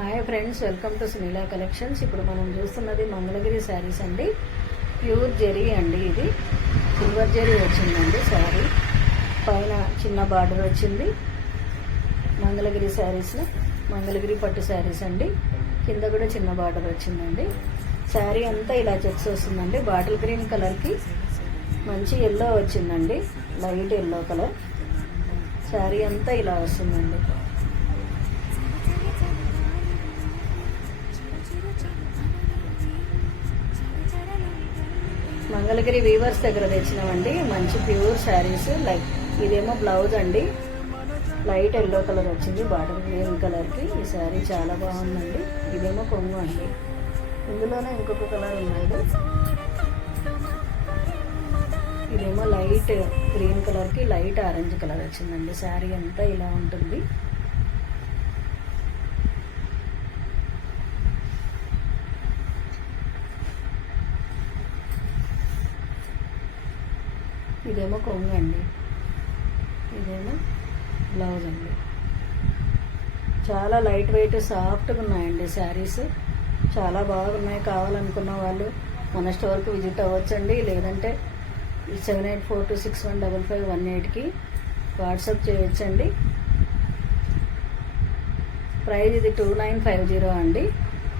Hi friends, welcome to Sunila collections. ఇప్పుడు మనం చూస్తున్నది మంగళగిరి శారీస్ అండి. ప్యూర్ జెరీ అండి. ఇది సిల్వర్ జెరీ వచ్చిందండి. శారీ పైన చిన్న బార్డర్ వచ్చింది. మంగళగిరి శారీస్లో మంగళగిరి పట్టు శారీస్ అండి. కింద కూడా చిన్న బార్డర్ వచ్చిందండి. శారీ అంతా ఇలా చెక్స్ వస్తుందండి. బాటిల్ గ్రీన్ కలర్కి మంచి ఎల్లో వచ్చిందండి, లైట్ ఎల్లో కలర్. శారీ అంతా ఇలా వస్తుందండి. మంగళగిరి వీవర్స్ దగ్గర తెచ్చినామండి. మంచి ప్యూర్ శారీస్. లైక్ ఇదేమో బ్లౌజ్ అండి, లైట్ ఎల్లో కలర్ వచ్చింది బార్డర్ గ్రీన్ కలర్కి. ఈ శారీ చాలా బాగుందండి. ఇదేమో కొంగు అండి. ఇందులోనే ఇంకొక కలర్ ఉందండి. ఇదేమో లైట్ గ్రీన్ కలర్కి లైట్ ఆరెంజ్ కలర్ వచ్చిందండి. శారీ అంతా ఇలా ఉంటుంది. ఇదేమో కొంగు అండి, ఇదేమో బ్లౌజ్ అండి. చాలా లైట్ వెయిట్ సాఫ్ట్గా ఉన్నాయండి శారీస్. చాలా బాగున్నాయి. కావాలనుకున్న వాళ్ళు మన స్టోర్కి విజిట్ అవ్వచ్చండి. లేదంటే 7842615518కి వాట్సాప్ చేయొచ్చండి. ప్రైస్ ఇది 2950 అండి.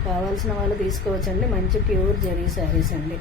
కావాల్సిన వాళ్ళు తీసుకోవచ్చండి. మంచి ప్యూర్ జరీ శారీస్ అండి.